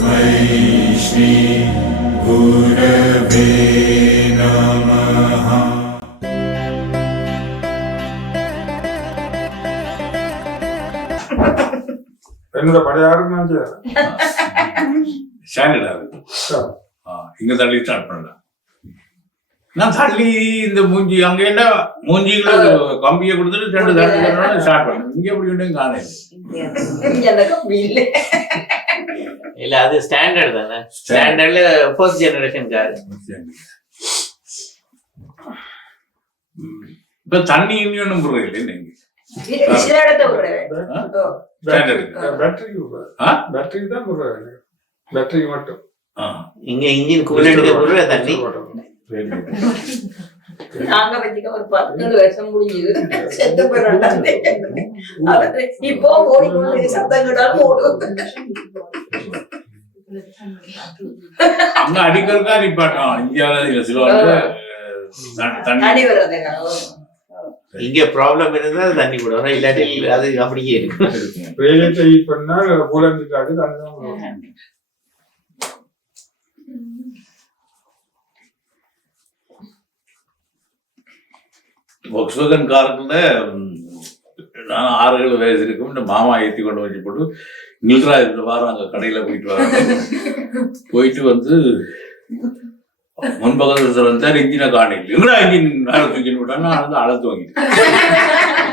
तस्मै श्री गुरवे नमः என்னோட படையாருன்னு நான் ஸ்டாண்டர்ட் ஆகுது ஆ, இங்க தள்ளி ஸ்டார்ட் பண்ணலாம் நான் தள்ளி இந்த மூஞ்சி அங்க என்ன மூஞ்சிக்குள்ள ஒரு கம்பியை கொடுத்துட்டு ரெண்டு தள்ளி ஸ்டார்ட் பண்ணேன் இங்க எப்படி ஒன்றும் காணல எனக்கு இல்லை அது ஸ்டாண்டர்ட் தானே? ஸ்டாண்டர்ட்ல ஃபர்ஸ்ட் ஜெனரேஷன் கார். இப்ப தண்ணி இன்னும் இல்லை நீங்க? பேட்டரி ஆ? பேட்டரி தான் பேட்டரி மட்டும். ஆ. இங்க இன்ஜின் தண்ணி. நாங்க வச்சுக்க ஒரு பத்து வருஷம் முடிஞ்சது செத்து போயிடலாம் அவரு இப்போ ஓடிக்கொண்டு சத்தம் கிட்டாலும் ஓடும் அங்க அடிக்கிறதுக்கா நிப்பாட்டம் இந்தியாவில் இதுல சிலவங்க தண்ணி தண்ணி வர்றது இங்க ப்ராப்ளம் இருந்தா தண்ணி விடணும் இல்லாட்டி அது அப்படியே இருக்கு ரேடியேட்டர் ஹீட் பண்ணா கூலண்ட் காட்டு தண்ணி தான் ஒக்ஸ்வகன் காருக்குள்ள நான் ஆறு ஏழு வயசு இருக்கும். இந்த மாமா ஏற்றி கொண்டு வச்சு போட்டு நில்றா இந்த வாரம் அங்கே கடையில் போயிட்டு வராங்க. போயிட்டு வந்து முன்பக்கத்தில் வந்தார் இன்ஜினை காணிக்கல எங்கடா இன்ஜின் மேலே தூக்கின்னு விட்டாங்க நான் வந்து அழத்து தூங்கிட்டேன்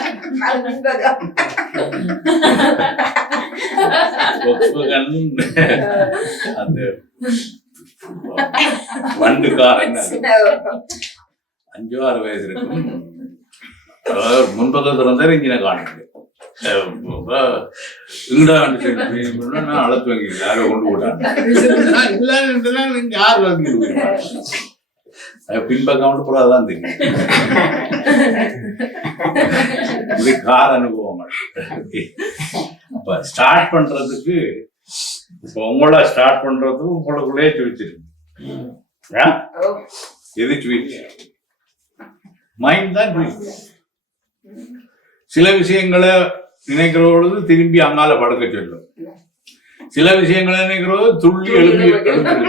அந்த வண்டு காரங்க அஞ்சோ ஆறு வயசு இருக்கும் முன்பக்கம் திறந்தாரு இன்ஜினை காணிக்கல இங்கடா வந்து நான் அழைத்து வாங்கி யாரோ கொண்டு நீங்க யார் வாங்கிட்டு பின்பக்கம் மட்டும் பூரா தான் தெரியும். இப்படி கார் அனுபவங்கள் அப்ப ஸ்டார்ட் பண்றதுக்கு இப்போ உங்களை ஸ்டார்ட் பண்றதுக்கு உங்களுக்குள்ளே வச்சிருக்கு எது ட்வீட் மைண்ட் தான் ட்வீட் சில விஷயங்களை நினைக்கிற பொழுது திரும்பி அங்கால படுக்க சொல்லும். சில விஷயங்களை நினைக்கிற பொழுது துள்ளி எழுப்பி எழுப்பி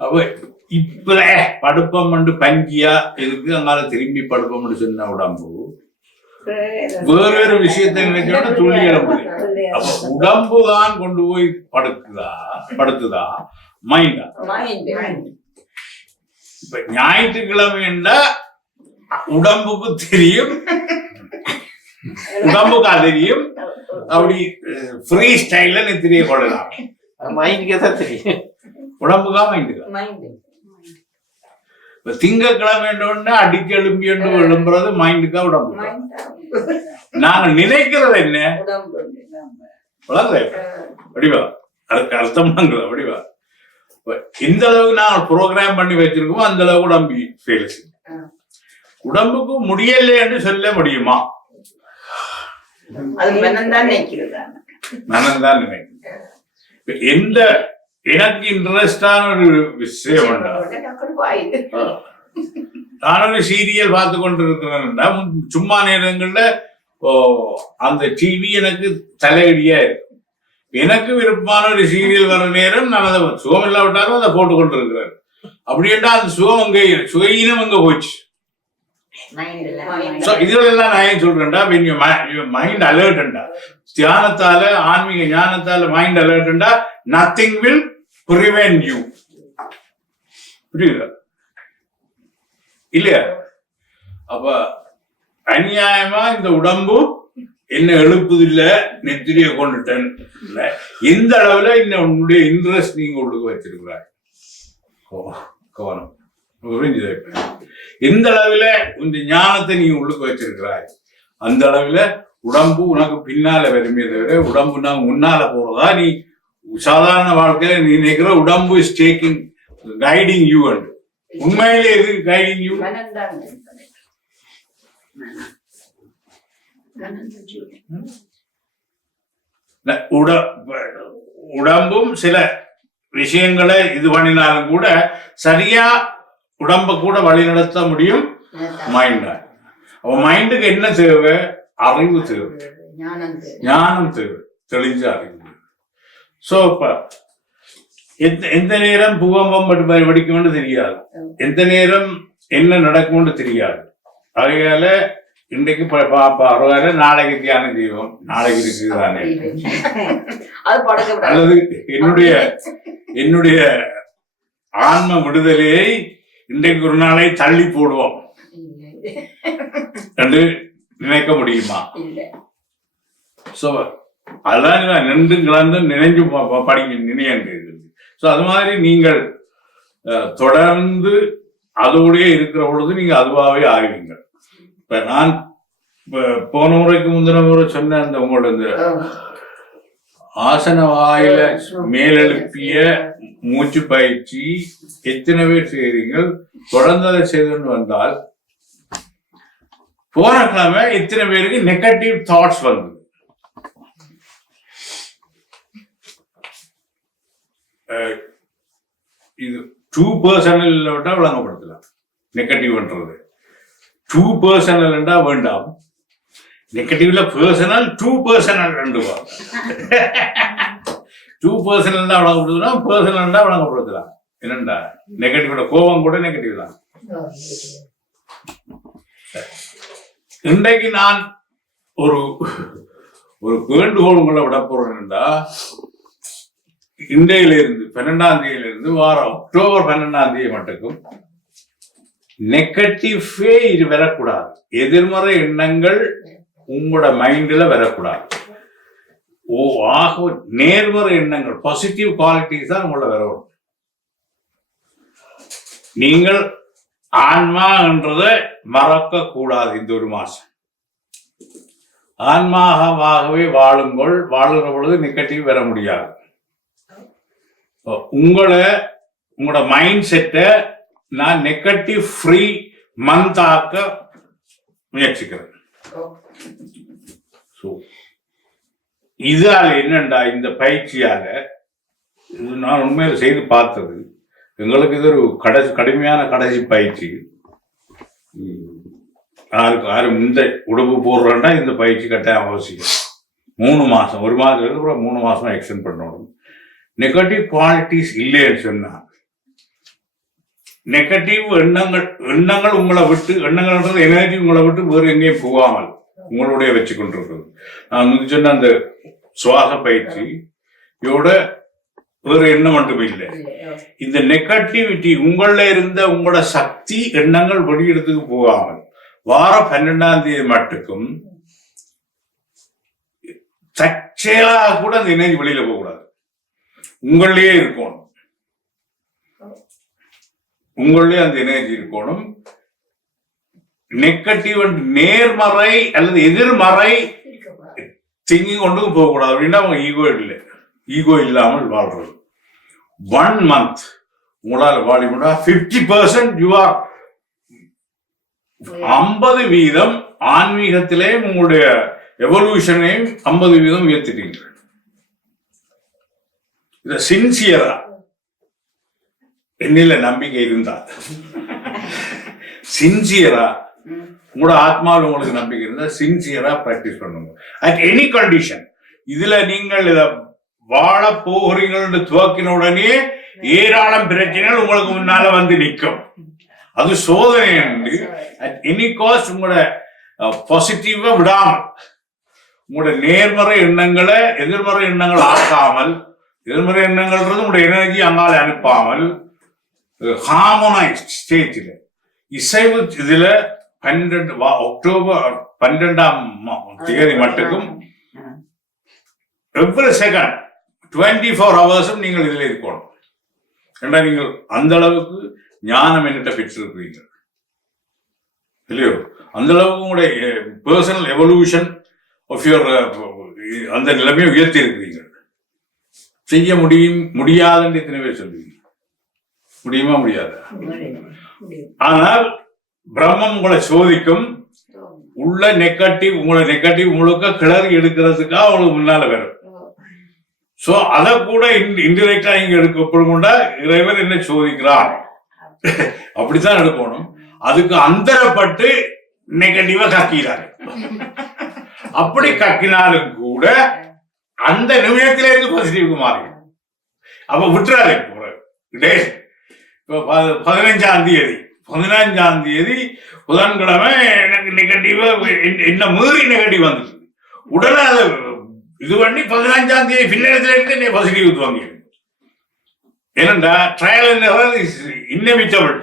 அப்ப இப்ப படுப்பம் வந்து பங்கியா எதுக்கு அங்கால திரும்பி படுப்பம் சொன்ன உடம்பு வேற வேற விஷயத்தை நினைச்சோட துள்ளி எழுப்புது அப்ப உடம்பு தான் கொண்டு போய் படுக்குதா? படுத்துதா? மைண்டா இப்ப ஞாயிற்றுக்கிழமைண்டா உடம்புக்கு தெரியும். உடம்புக்கு தெரியும். அப்படி ஃப்ரீ ஸ்டைல்ல நீ தெரிய கொள்ளலாம். மைண்டுக்கே தான் தெரியும். உடம்புக்கா மைண்டுக்கா இப்ப திங்கக்கிழமை அடிக்க எழும்பி என்று எழும்புறது மைண்டுக்கா உடம்புக்கா? நாங்க நினைக்கிறது என்ன? வளர்ந்த வடிவா. அதுக்கு அர்த்தம் வடிவா. எந்த அளவுக்கு நாங்கள் ப்ரோக்ராம் பண்ணி வச்சிருக்கோமோ அந்த அளவுக்கு உடம்பு ஃபெயில் உடம்புக்கு முடியல என்று சொல்ல முடியுமா? மனம்தான் நான் நினைக்கிறேன் எந்த எனக்கு இன்ட்ரெஸ்டான ஒரு விஷயம் உண்டா? நான் ஒரு சீரியல் பார்த்து கொண்டு இருக்கிறேன்னா சும்மா நேரங்கள்ல அந்த டிவி எனக்கு தலையடியா இருக்கும் எனக்கு விருப்பமான ஒரு சீரியல் வர நேரம் நான் அதை சுகம் இல்லாவிட்டாலும் அதை போட்டு கொண்டு இருக்கிறேன் அப்படின்னா அந்த சுகம் அங்க சுயினம் அங்க போச்சு. எல்லாம் நான் ஏன் சொல்றேன்டா? Mind அலர்ட்ண்டா தியானத்தால ஆன்மீக ஞானத்தால மைண்ட் அலர்ட்ண்டா நத்திங் வில் prevent you. புரியுதா? இல்லையா? அப்ப அநியாயமா இந்த உடம்பு என்ன எழுப்புதில்ல நெத்திரிய கொண்டுட்டேன். இந்த எந்த அளவுல இன்னும் உன்னுடைய இன்ட்ரெஸ்ட் நீங்க உள்ளுக்கு வச்சிருக்கிறாய்? கவனம். புரிஞ்சு எந்த அளவுல இந்த ஞானத்தை நீ உள்ளுக்கு வச்சிருக்கிறாய்? அந்த அளவுல உடம்பு உனக்கு பின்னால வருமே தவிர உடம்பு நான் முன்னால போறதா நீ சாதாரண வாழ்க்கையில நீ நினைக்கிற உடம்பு is taking guiding you and உண்மையிலே எது கைடிங் யூ உடம்பும் சில விஷயங்களை இது பண்ணினாலும் கூட சரியா உடம்ப கூட வழிநடத்த முடியும் மைண்டா மைண்டுக்கு என்ன தேவை? அறிவு தேவை. ஞானம் தேவை. தெளிஞ்ச அறிவு. ஸோ இப்ப எந்த எந்த நேரம் பூகம்பம் வெடிக்கும்னு தெரியாது. எந்த நேரம் என்ன நடக்கும்னு தெரியாது. ஆகையால இன்றைக்கு பரவாயில்ல நாளைக்கு தியானம் செய்வோம். நாளைக்கு இருக்குது தானே அது பழக்கப்படாது அல்லது என்னுடைய என்னுடைய ஆன்ம விடுதலையை இன்றைக்கு ஒரு நாளை தள்ளி போடுவோம். என்று நினைக்க முடியுமா? அதெல்லாம் நான் நின்று கிளந்து நினைஞ்சு ப- ப- படிக்க நினையன்று. ஸோ அது மாதிரி நீங்கள் தொடர்ந்து அதோடயே இருக்கிற பொழுது நீங்க அதுவாகவே ஆகுவீங்க இப்ப நான் இப்ப போன முறைக்கு முந்தின முறை சொன்ன அந்த உங்களோட இந்த ஆசன வாயில மேலெழுப்பிய மூச்சு பயிற்சி எத்தனை பேர் செய்கிறீர்கள் தொடர்ந்து அதை செய்துன்னு வந்தால் போன கிழமை எத்தனை பேருக்கு நெகட்டிவ் தாட்ஸ் வந்தது. இது டூ பர்சனல் விட்டா விளங்கப்படுத்தலாம் நெகட்டிவ்ன்றது டூ பர்சனல் வேண்டாம். நெகட்டிவ்ல பர்சனல் டூ பர்சனல் ரெண்டு டூ பர்சனல் தான் வழங்கப்படுதுன்னா பர்சனல் தான் வழங்கப்படுத்தலாம் என்னண்டா? நெகட்டிவோட கோபம் கூட நெகட்டிவ் தான். இன்றைக்கு நான் ஒரு ஒரு வேண்டுகோள் உங்களை விட போறேன்டா இன்றையில இருந்து பன்னெண்டாம் தேதியில இருந்து வாரம் அக்டோபர் பன்னெண்டாம் தேதி மட்டுக்கும் நெகட்டிவே இது வரக்கூடாது. எதிர்மறை எண்ணங்கள் உங்களோட மைண்டில் வரக்கூடாது. ஓ ஆக நேர்மறை எண்ணங்கள் பாசிட்டிவ் குவாலிட்டிஸ் தான் உங்களோட வரணும். நீங்கள் ஆன்மா என்றதை மறக்க கூடாது இந்த ஒரு மாசம். ஆன்மாகவாகவே வாழுங்கள் வாழுகிற பொழுது நெகட்டிவ் வர முடியாது. உங்களை உங்களோட மைண்ட் செட்டை நான் நெகட்டிவ் ஃப்ரீ மந்த் ஆக்க முயற்சிக்கிறேன். ஸோ இதால் என்னண்டா இந்த பயிற்சியால? இது நான் உண்மையில் செய்து பார்த்தது. எங்களுக்கு இது ஒரு கடைசி கடுமையான கடைசி பயிற்சி. யாருக்கு யாரும் இந்த உடம்பு போடுறோன்னா இந்த பயிற்சி கட்டாயம் அவசியம். மூணு மாதம் ஒரு மாதத்துக்கு மூணு மாதம் எக்ஸ்டெண்ட் பண்ணணும். நெகட்டிவ் குவாலிட்டிஸ் இல்லைன்னு சொன்னால் நெகட்டிவ் எண்ணங்கள் எண்ணங்கள் உங்களை விட்டு எண்ணங்கள்ன்றது எனர்ஜி உங்களை விட்டு வேறு எங்கேயும் போகாமல் உங்களுடைய வச்சு கொண்டிருக்கிறது நான் வந்து சொன்ன அந்த சுவாச பயிற்சி இதோட வேறு எண்ணம் மட்டும் இல்லை. இந்த நெகட்டிவிட்டி உங்கள இருந்த உங்களோட சக்தி எண்ணங்கள் வெளியிடத்துக்கு போகாமல் வார பன்னெண்டாம் தேதி மட்டுக்கும் தற்செயலாக கூட அந்த எனர்ஜி வெளியில போகக்கூடாது. உங்களிலேயே இருக்கணும். உங்களே அந்த எனர்ஜி இருக்கணும். நெகட்டிவ் நேர்மறை அல்லது எதிர்மறை திங்கிங் கொண்டு போகக்கூடாது. அப்படின்னா அவங்க ஈகோ இல்லை. ஈகோ இல்லாமல் வாழ்றது. ஒன் மந்த் உங்களால் வாழ முடியும்? ஃபிஃப்டி பர்சன்ட் யூ ஆர் ஐம்பது வீதம் ஆன்மீகத்திலே உங்களுடைய எவல்யூஷனையும் ஐம்பது வீதம் உயர்த்திட்டீங்க. இத சின்சியரா என்னில நம்பிக்கை இருந்தா. சின்சியரா உங்களோட ஆத்மாவில் உங்களுக்கு நம்பிக்கை இருந்தால் சின்சியரா ப்ராக்டிஸ் பண்ணுங்க. அட் எனி கண்டிஷன் இதுல நீங்கள் இதை வாழ போகிறீங்கன்னு துவக்கின உடனே ஏராளம் பிரச்சனைகள் உங்களுக்கு முன்னால வந்து நிற்கும். அது சோதனை என்று அட் எனி காஸ்ட் உங்களோட பாசிட்டிவா விடாமல் உங்களோட நேர்மறை எண்ணங்களை எதிர்மறை எண்ணங்கள் ஆக்காமல் எதிர்மறை எண்ணங்கள்ன்றது உங்களோட எனர்ஜி அங்கால அனுப்பாமல் ஹார்மோனைஸ்ட் ஸ்டேஜில் இசைவு இதுல பன்னெண்டு அக்டோபர் பன்னெண்டாம் தேதி மட்டுக்கும் எவ்வளவு செகண்ட் டுவெண்ட்டி ஃபோர் ஹவர்ஸும் நீங்கள் இதில் இருக்கணும். ஏன்னா நீங்கள் அந்த அளவுக்கு ஞானம் என்னிட்ட பெற்றிருக்கிறீங்க இல்லையோ? அந்த அளவுக்கு உங்களுடைய பர்சனல் எவல்யூஷன் ஆஃப் யுவர் அந்த நிலைமையை உயர்த்தி இருக்கிறீங்க செய்ய முடியும் முடியாதுன்னு எத்தனை பேர் சொல்லுவீங்க முடியுமா முடியாதா. ஆனால் பிரம்மம் உங்களை சோதிக்கும் உள்ள நெகட்டிவ் உங்களை நெகட்டிவ் முழுக்க கிளறி எடுக்கிறதுக்காக அவங்களுக்கு முன்னால வரும். சோ அத கூட இன்டிரெக்டா இங்க எடுக்கப்படும்டா இறைவன் என்ன சோதிக்கிறார் அப்படித்தான் எடுக்கணும். அதுக்கு அந்தரப்பட்டு நெகட்டிவா கக்கிறாரு. அப்படி கக்கினாலும் கூட அந்த நிமிடத்தில இருந்து பாசிட்டிவ்க்கு மாறிடும். அப்ப விட்டுறாரு டே இப்போ பதினஞ்சாம் தேதி. பதினஞ்சாம் தேதி புதன்கிழமை எனக்கு நெகட்டிவா என்ன மீறி நெகட்டிவ் வந்தது உடனே அதை இது பண்ணி பதினஞ்சாம் தேதி பின்னத்துல இருந்து பாசிட்டிவ் ஊற்றுவாங்க ஏனண்டா ட்ரையல் என்ன inevitable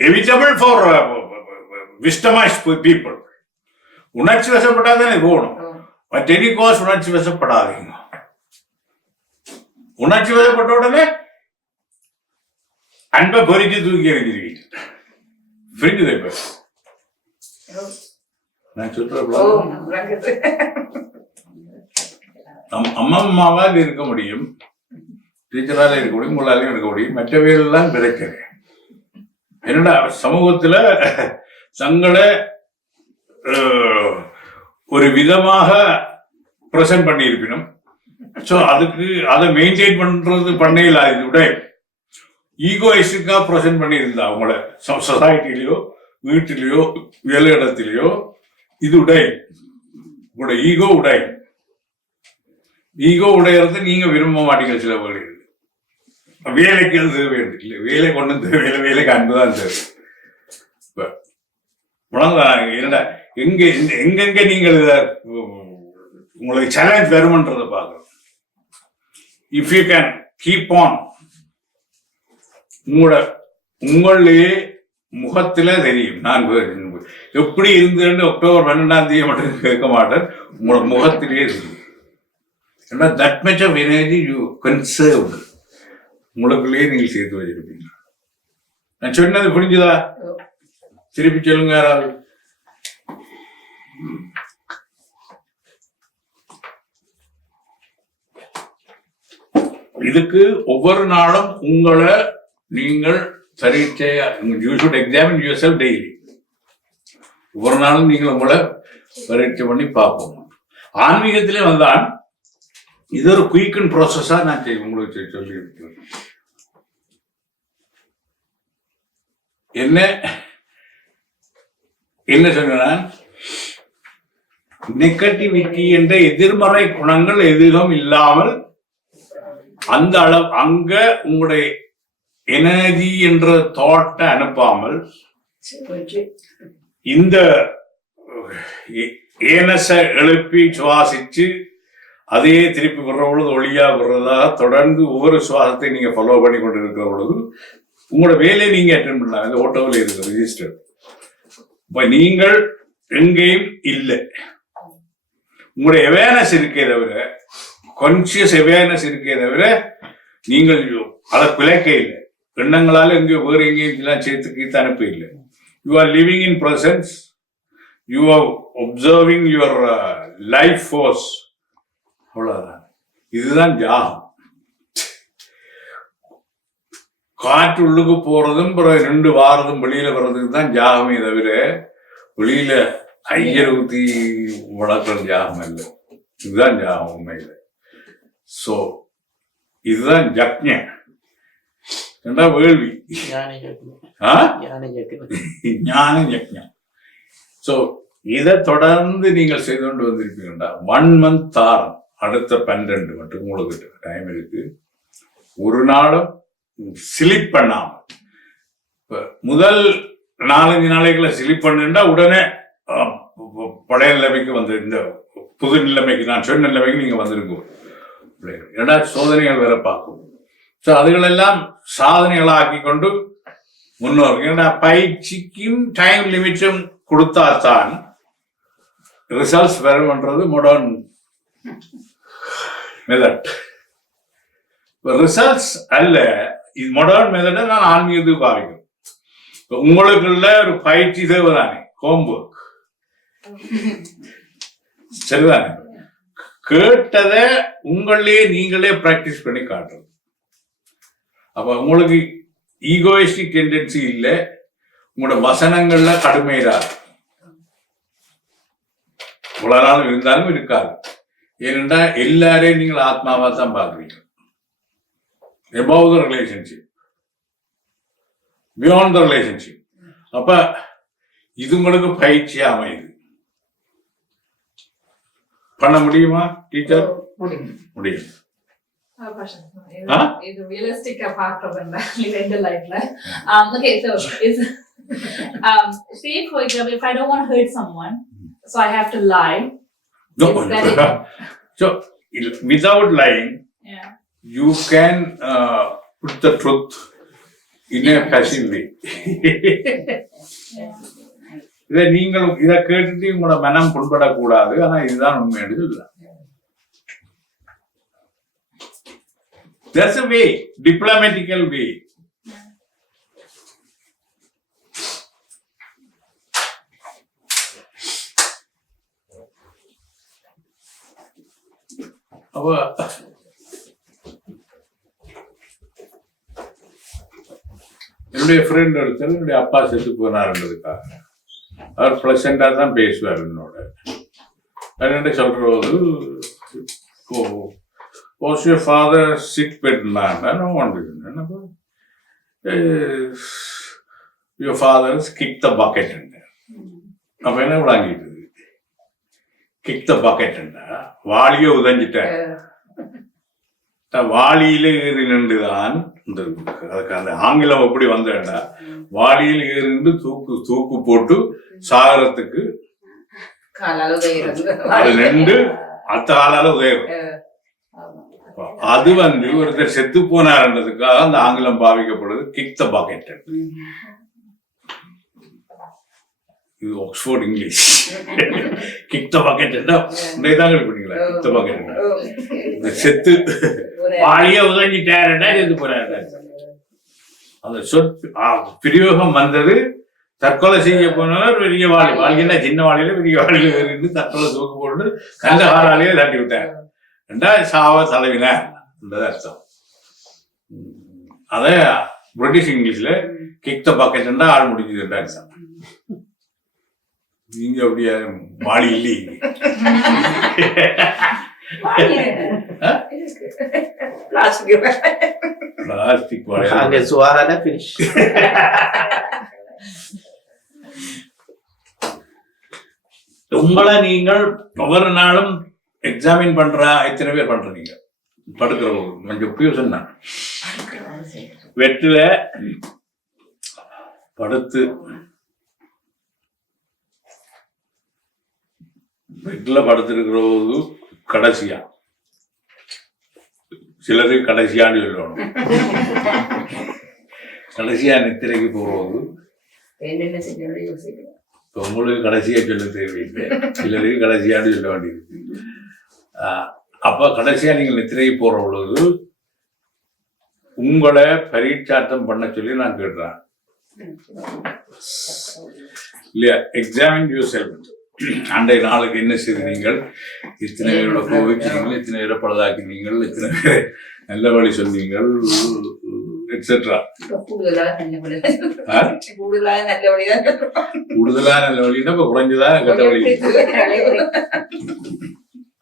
evitable for wisdomised people உணர்ச்சி வசப்பட்டாதானே போகணும். பட் எனி கோஸ் உணர்ச்சி வசப்படாதீங்க. உணர்ச்சி வசப்பட்ட உடனே அன்பை பொறிச்சு தூக்கி எறிஞ்சிருவீங்க. புரிஞ்சுது இப்ப? நான் சொல்றேன் அம்மா அம்மாவால் இருக்க முடியும் டீச்சரால இருக்க முடியும் உங்களாலையும் இருக்க முடியும் மற்றவையெல்லாம் கிடைக்கிறேன் என்னடா சமூகத்துல தங்களை ஒரு விதமாக ப்ரெசென்ட் பண்ணியிருப்பினும். ஸோ அதுக்கு அதை மெயின்டைன் பண்றது பண்ணையில் இது ஈகோயிஸ்டிக்காக ஈகோயிஸ்டிக்கா ப்ரெசென்ட் பண்ணியிருந்தா உங்களை. சொசைட்டிலையோ வீட்டிலேயோ வேலை இடத்திலேயோ இது உடை. உங்களோட ஈகோ உடை. ஈகோ உடையறது நீங்க விரும்ப மாட்டீங்க சில வேலைகள் வேலைக்கு அது தேவை இல்லை வேலை கொண்டு தேவையில்லை. வேலைக்கு அன்புதான் தேவை. இப்ப உணர்ந்தாங்க என்னடா எங்க எங்க- எங்கெங்க நீங்கள் இதை உங்களுக்கு சேலஞ்ச் வருமன்றதை பார்க்கணும். If you can keep on உங்களோட உங்களே முகத்துல தெரியும். நான் எப்படி இருந்தேன்னு அக்டோபர் பன்னெண்டாம் தேதி மட்டும் கேட்க மாட்டேன். உங்களோட முகத்திலேயே தெரியும். ஏன்னா that much of energy you conserve உங்களுக்குள்ளேயே நீங்கள் சேர்த்து வச்சிருப்பீங்க. நான் சொன்னது புரிஞ்சுதா? திருப்பி சொல்லுங்க யாராவது. இதுக்கு ஒவ்வொரு நாளும் உங்களை நீங்கள் சரி you should examine yourself daily ஒவ்வொரு நாளும் நீங்கள் உங்களை பரீட்சை பண்ணி பார்ப்போம். ஆன்மீகத்திலே வந்தான் இது ஒரு குயிக் அண்ட் ப்ராசஸாக நான் உங்களுக்கு சொல்லி இருக்கேன் என்ன? என்ன சொன்னான் நெகட்டிவிட்டி என்ற எதிர்மறை குணங்கள் எதுவும் இல்லாமல் அந்த அளவு அங்க உங்களுடைய எனர்ஜி என்ற தாட்டை அனுப்பாமல் இந்த ஏனச எழுப்பி சுவாசிச்சு அதையே திருப்பி விடுற பொழுது ஒளியா விடுறதா தொடர்ந்து ஒவ்வொரு சுவாசத்தையும் நீங்க ஃபாலோ பண்ணி கொண்டு இருக்கிற பொழுது உங்களோட வேலையை நீங்க அட்டன் பண்ணலாம். இந்த ஓட்டோவில் இருக்கு ரிஜிஸ்டர் இப்ப நீங்கள் எங்கேயும் இல்லை. உங்களுடைய அவேர்னஸ் இருக்கே தவிர கான்சியஸ் அவேர்னஸ் இருக்கே தவிர நீங்கள் அதை பிழைக்க இல்லை. எண்ணங்களால் எங்கேயோ வேறு எங்கேயும் இதெல்லாம் சேர்த்து கீத்து அனுப்ப இல்லை you are living in presence you are observing your life force அவ்வளோதான் இதுதான் தியாகம் காற்று உள்ளுக்கு போறதும் பிறகு ரெண்டு வாரதும் வெளியில வர்றதுக்கு தான் ஜாகமே தவிர வெளியில ஐயர் ஊத்தி வளர்க்குற ஜாகம் இல்லை இதுதான் ஜாகம் உண்மையில். சோ இதுதான் ஜக்ஞன் ரெண்டா வேள்வி ஞானி யஜ்ஞம் ஸோ இதை தொடர்ந்து நீங்கள் செய்து கொண்டு வந்திருப்பீங்கடா ஒன் மந்த் தாரம் அடுத்த பன்னிரெண்டு மட்டும் உங்களுக்கு டைம் இருக்கு ஒரு நாளும் ஸ்லிப் பண்ணாம இப்ப முதல் நாலஞ்சு நாளைக்குள்ள ஸ்லிப் பண்ணுண்டா உடனே பழைய நிலைமைக்கு வந்து இந்த புது நிலைமைக்கு நான் சொன்ன நிலைமைக்கு நீங்க வந்துருங்க ஏன்னா சோதனைகள் வேற பார்க்கும் ஸோ அதுகளெல்லாம் சாதனைகளாக்கி கொண்டு முன்னோர்கள். ஏன்னா பயிற்சிக்கும் டைம் லிமிட்டும் கொடுத்தாதான் ரிசல்ட்ஸ் வரும்ன்றது மொடர்ன் மெதட் ரிசல்ட்ஸ் அல்ல இது மொடர்ன் மெத்தடை நான் ஆன்மீகத்துக்கு பாவிக்கும் உங்களுக்குள்ள ஒரு பயிற்சி தேவைதானே? ஹோம்ஒர்க் சரிதானே? கேட்டதை உங்களே நீங்களே பிராக்டிஸ் பண்ணி காட்டுறது. அப்ப உங்களுக்கு ஈகோயிஸ்டிக் டெண்டன்சி இல்லை உங்களோட வசனங்கள்ல கடுமையிடாது இவ்வளவு நாள் இருந்தாலும் இருக்காது. ஏனென்றா எல்லாரையும் நீங்கள் ஆத்மாவா தான் பார்க்குறீங்க above the relationship beyond the relationship அப்ப இது உங்களுக்கு பயிற்சி அமையுது. பண்ண முடியுமா டீச்சர் முடியும்? இது ரியலிஸ்டிக்கா பாக்குறதுன்னா ரெண்டு லைஃப்ல okay so is um say for example if i don't want to hurt someone so i have to lie No. It's very- so without lying yeah you can uh, put the truth in a passive way yeah இதை நீங்கள் இதை கேட்டுட்டு உங்களோட மனம் புண்படக்கூடாது ஆனா இதுதான் உண்மையானது இல்லை There's a way, diplomatical way. அவ என்னுடைய ஃப்ரெண்ட் ஒருத்தர் என்னுடைய அப்பா செத்து போனாருன்றதுக்காக அவர் ப்ளசண்டாக தான் பேசுவார் என்னோட. என்னென்ன சொல்றது oh was your father sick பெட்னாங்க நான் ஒன்று your father kick the bucket அப்போ என்ன விளாங்கிட்டு கிக் த பக்கெட்ண்டா வாளியை உதஞ்சிட்டேன். வாளியில ஏறி நின்றுதான் இந்த அதுக்கு அந்த ஆங்கிலம் எப்படி வந்தேன்டா வாளியில் ஏறி நின்று தூக்கு தூக்கு போட்டு சாகரத்துக்கு. அது நின்று அத்த ஆளால உதயம் அது வந்து ஒருத்தர் செத்து போனார்ன்றதுக்காக அந்த ஆங்கிலம் பாவிக்கப்படுது கிக் த பாக்கெட் இது Oxford English kick the bucket தான் பண்ணிக்கலாம் கிக் த பாக்கெட் செத்து வாழிய உதஞ்சிட்டாருடா செத்து போறாருடா அந்த சொற் பிரயோகம் வந்தது. தற்கொலை செய்ய போனவர் பெரிய வாளி வாளின்னா சின்ன வாளியில பெரிய இருந்து தற்கொலை தூக்கு போட்டு கண்ட காலாலேயே தட்டி விட்டார். ரெண்டா சாவ தலைவினார் என்றது அர்த்தம். அத பிரிட்டிஷ் இங்கிலீஷ்ல கிக் த பாக்கெட் ஆள் முடிஞ்சது அர்த்தம். நீங்க அப்படியே? வாளி இல்லையே பிளாஸ்டிக் பிளாஸ்டிக் வாழை அங்க சுவாதான finish. உங்களை நீங்கள் ஒவ்வொரு நாளும் எக்ஸாமின் பண்ற எத்தனை பேர் பண்றீங்க படுக்கிற கொஞ்சம் பியூசன் தான் வெற்றில படுத்து பெட்ல படுத்திருக்கிற போது கடைசியா? சிலருக்கு கடைசியான்னு சொல்லணும். கடைசியா நித்திரைக்கு இப்போ உங்களுக்கு கடைசியா சொல்ல தேவையில்லை. சிலருக்கு கடைசியான்னு சொல்ல வேண்டியது. ஆஹ் அப்ப கடைசியா நீங்கள் நித்திரை போற பொழுது உங்களை பரீட்சார்த்தம் பண்ண சொல்லி நான் கேட்டுறேன். இல்லையா? எக்ஸாமின் யூ செல்ஃப் அன்றைய நாளுக்கு என்ன செய்தீர்கள்? இத்தனை பேரோட கோவிச்சீங்கள் இத்தனை பேரை பழுதாக்கினீங்கள் இத்தனை பேரை நல்ல வழி சொன்னீங்கள் வழிதான் கூடுதலா நல்ல வழின்னா இப்ப குறைஞ்சதா கெட்ட வழி?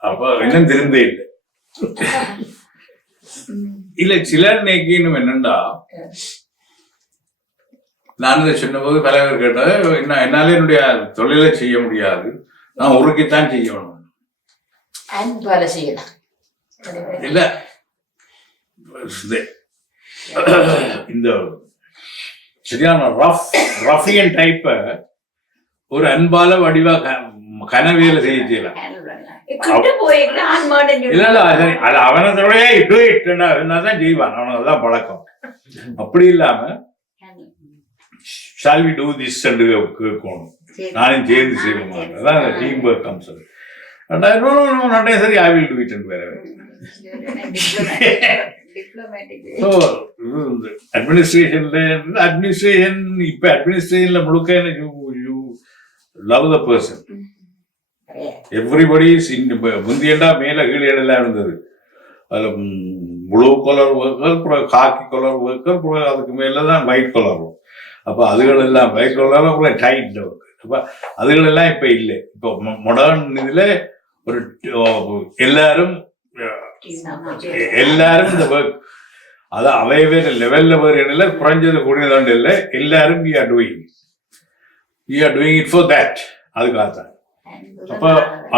அப்ப இன்னும் திருந்தே இல்லை. இல்ல சிலர் நேக்கி இன்னும் என்னண்டா? நான் இதை சொன்னபோது பல பேர் கேட்டது என்ன என்னால என்னுடைய தொழிலை செய்ய முடியாது. நான் உருக்கித்தான் செய்யணும். அன்பால செய்யலாம். இல்ல. இந்த சரியான ரஃப் ரஃபியன் டைப்ப ஒரு அன்பால வடிவா க- கனவியல செய்ய செய்யலாம் இல்ல இல்ல அது அது அவனதோட இது என்னதான் செய்வான் அவனுக்கு தான் பழக்கம். அப்படி இல்லாம ஷால் வி டூ திஸ் என்று கேட்கணும். நானும் சேர்ந்து மாட்டேன். அதான் டீம் ஒர்க் கம்ஸ் நட்டே சரி ஐ வில் டூ இட் வேற டிப்ளமேட்டிக் ஸோ அட்மினிஸ்ட்ரேஷன்ல அட்மினிஸ்ட்ரேஷன் இப்ப அட்மினிஸ்ட்ரேஷன்ல முழுக்க எனக்கு you love the person everybody முந்தியண்டா மேல கீழே எல்லாம் இருந்தது அதுல ப்ளூ கலர் ஒர்க்கர் அப்புறம் காக்கி கலர் ஒர்க்கர் அப்புறம் அதுக்கு மேலே தான் ஒயிட் கலர் அப்போ அதுகள் எல்லாம் ஒயிட் கலர் அப்புறம் டைட் ஒர்க் அப்போ அதுகள் எல்லாம் இப்போ இல்லை இப்போ மொடர்ன் இதில் ஒரு எல்லாரும் எல்லாரும் இந்த ஒர்க் அது அவை வேறு லெவலில் வேறு இல்லை குறைஞ்சது கூடியதாண்டு இல்லை எல்லாரும் we are doing we are doing it for that அதுக்காக தான் அப்ப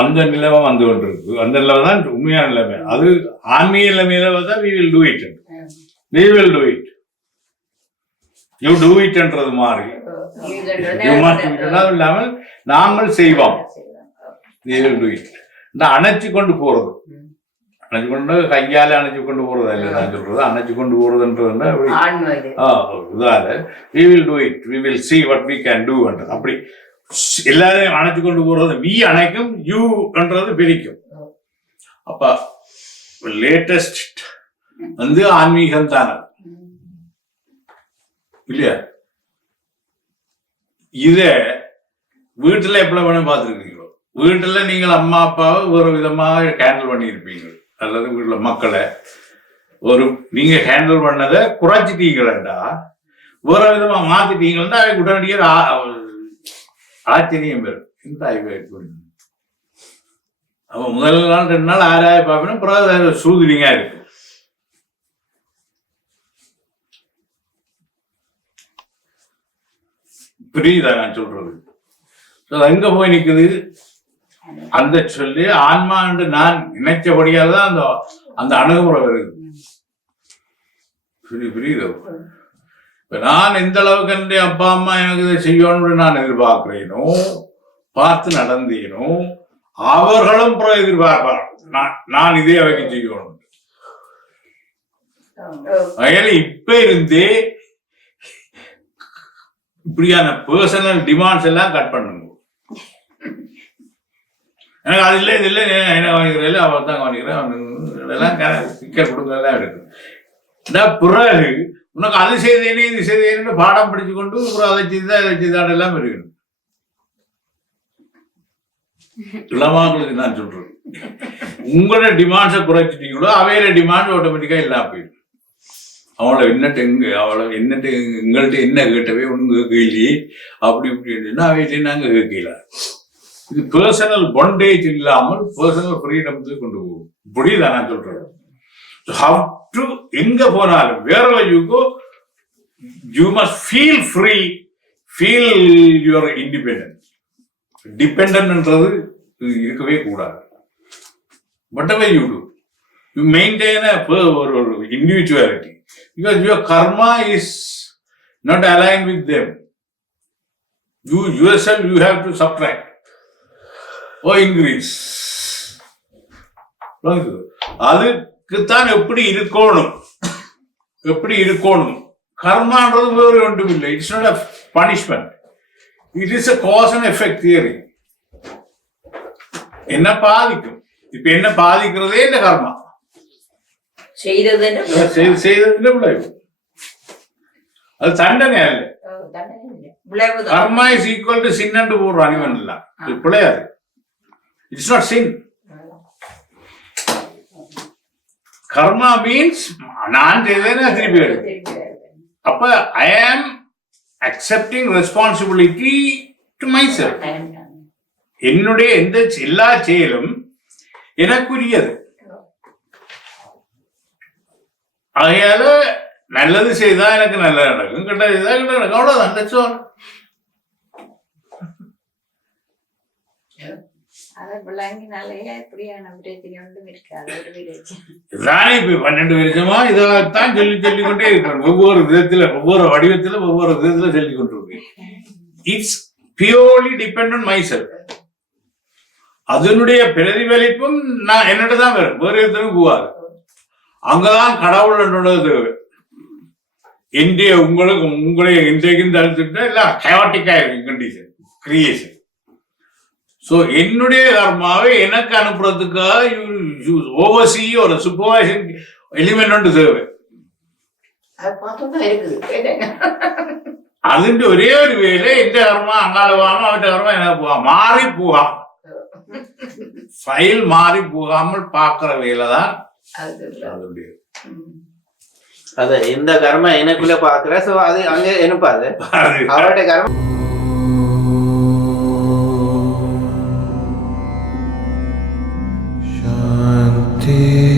அந்த நிலைமை வந்து கொண்டிருக்கு. அந்த நிலைமை தான் உண்மையான நிலைமை. அது ஆன்மீக நிலைமையில தான் we will do it we will do it you do இட்ன்றது must இல்லாமல் நாங்கள் செய்வோம். வி வில் டூ இட் இந்த அணைச்சு கொண்டு போறது. அணைச்சு கொண்டு கையால அணைச்சு கொண்டு போறது இல்லை நான் சொல்றது. அணைச்சு கொண்டு போறதுன்றது இதால. We will do it we will see what we can do அப்படி எல்லாரையும் அணைச்சு கொண்டு போறது வி அணைக்கும் யூன்றது பிரிக்கும். அப்ப லேட்டஸ்ட் வந்து ஆன்மீகம் தானே. இல்லையா? இத வீட்டுல எப்படி வேணும் பார்த்துருக்கீங்களோ. வீட்டுல நீங்கள் அம்மா அப்பாவை ஒரு விதமாக ஹேண்டில் பண்ணியிருப்பீங்க. அல்லது வீட்டுல மக்களை ஒரு நீங்க ஹேண்டில் பண்ணதை குறைச்சிட்டீங்களா ஒரு விதமா மாத்திட்டீங்கன்னா உடனடியாக ஆச்சரியம் பெறும். இந்த ஆய்வு அவன் முதல் நாள் ரெண்டு நாள் ஆராய பார்க்கணும் பிறகு சூதுனிங்கா இருக்கு. புரியுதா நான் சொல்றது? எங்க போய் நிக்குது. அந்த சொல்லி ஆன்மா என்று நான் நினைச்சபடியாக தான் அந்த அந்த அணுகுமுறை வருது. புரியுது புரியுது? நான் எந்த அளவுக்கு என்னுடைய அப்பா அம்மா எனக்கு இதை செய்யணும்னு நான் எதிர்பார்க்கிறேனோ பார்த்து நடந்தேனோ அவர்களும் புற எதிர்பார்ப்பார்கள். நான் நான் இதே அவைக்கு செய்யணும். அதனால இப்ப இருந்தே இப்படியான பர்சனல் டிமாண்ட்ஸ் எல்லாம் கட் பண்ணுங்க. எனக்கு அது இல்லை இது இல்லை என்ன கவனிக்கிறேன் அவர் தான் கவனிக்கிறேன் அவனுக்கு இதெல்லாம் சிக்கல் கொடுக்கறதெல்லாம் பிறகு உனக்கு அது செய்தேனே இது செய்தேன்னு பாடம் படிச்சு கொண்டு அப்புறம் அதை செய்தா இதை செய்தான் எல்லாம் இருக்கணும் இளமாக்களுக்கு நான் சொல்றேன் உங்களோட டிமாண்ட்ஸை குறைச்சிட்டீங்களோ அவையில டிமாண்ட் ஆட்டோமேட்டிக்கா இல்லாம போயிடும். அவளை என்னட்டு எங்க அவளை என்னட்டு எங்கள்கிட்ட என்ன கேட்டவே ஒண்ணு கேட்கலையே. அப்படி இப்படி அவையிட்ட நாங்க கேட்கல. இது பர்சனல் பொண்டேஜ் இல்லாமல் பர்சனல் ஃப்ரீடம்க்கு கொண்டு போகும். புரியுதா நான் சொல்றேன் ஹவ் டு எங்க போனாலும் வேற you go you must feel free feel your independence டிபெண்டன்ன்றது இருக்கவே கூடாது. Whatever you do you maintain ஒரு ஒரு individuality because your karma is not align with them you yourself you have to subtract or increase அதுக்குத்தான் எப்படி இருக்கணும்? எப்படி இருக்கணும்? கர்மான்றது வேறு ஒன்றும் இல்லை it's not a punishment it is a cause and effect theory என்ன பாதிக்கும்? இப்ப என்ன பாதிக்கிறதே இந்த கர்மா. செய்தது என்ன செய்து செய்ததுல விளைவு. அது தண்டனை அல்ல. Karma is equal to sin and போடுறான் இவன் எல்லாம். இது பிழையாது. It's not sin karma means நான் செய்தேன்னு திருப்பி வருது அப்ப I am accepting responsibility to myself என்னுடைய எந்த எல்லா செயலும் எனக்குரியது. ஆகையால நல்லது செய்தா எனக்கு நல்லது நடக்கும் கெட்டது செய்தா கெட்ட நடக்கும். அவ்வளவுதான் that's all. பன்னெண்டு வருஷமா இதைத்தான் சொல்லி சொல்லிக் கொண்டே இருக்கிறேன் ஒவ்வொரு விதத்துல ஒவ்வொரு வடிவத்துல ஒவ்வொரு விதத்துல சொல்லிக் கொண்டிருக்கேன் it's purely depend on myself அதனுடைய பிரதிபலிப்பும் நான் என்னட்டு தான் வரும். வேறு எதுவும் போகாது. அங்கதான் கடவுள் என்னோடது இந்திய உங்களுக்கு உங்களுடைய இன்றைக்கு தடுத்துட்டு இல்ல ஹேவாட்டிக்கா இருக்கு கண்டிஷன் கிரியேஷன் ஸோ என்னுடைய கர்மாவை எனக்கு அனுப்புறதுக்காக ஓவர்சி ஒரு சூப்பர்வைசன் எலிமெண்ட் ஒன்று தேவை அது பார்த்தோம்னா இருக்குது അതിന്റെ ഒരേ ഒരു വേല എന്റെ കർമ്മ അങ്ങാട് പോകാമോ അവന്റെ കർമ്മ எனக்கு போகாம மாறி போகாம ஃபைல் மாறி போகாமல் பார்க்கிற வேலை தான் அது அதனுடைய அது இந்த கர்மம் எனக்குள்ள பாக்குற சோ அது அங்க எனப்பாது அது அவருடைய கர்மம் Amen.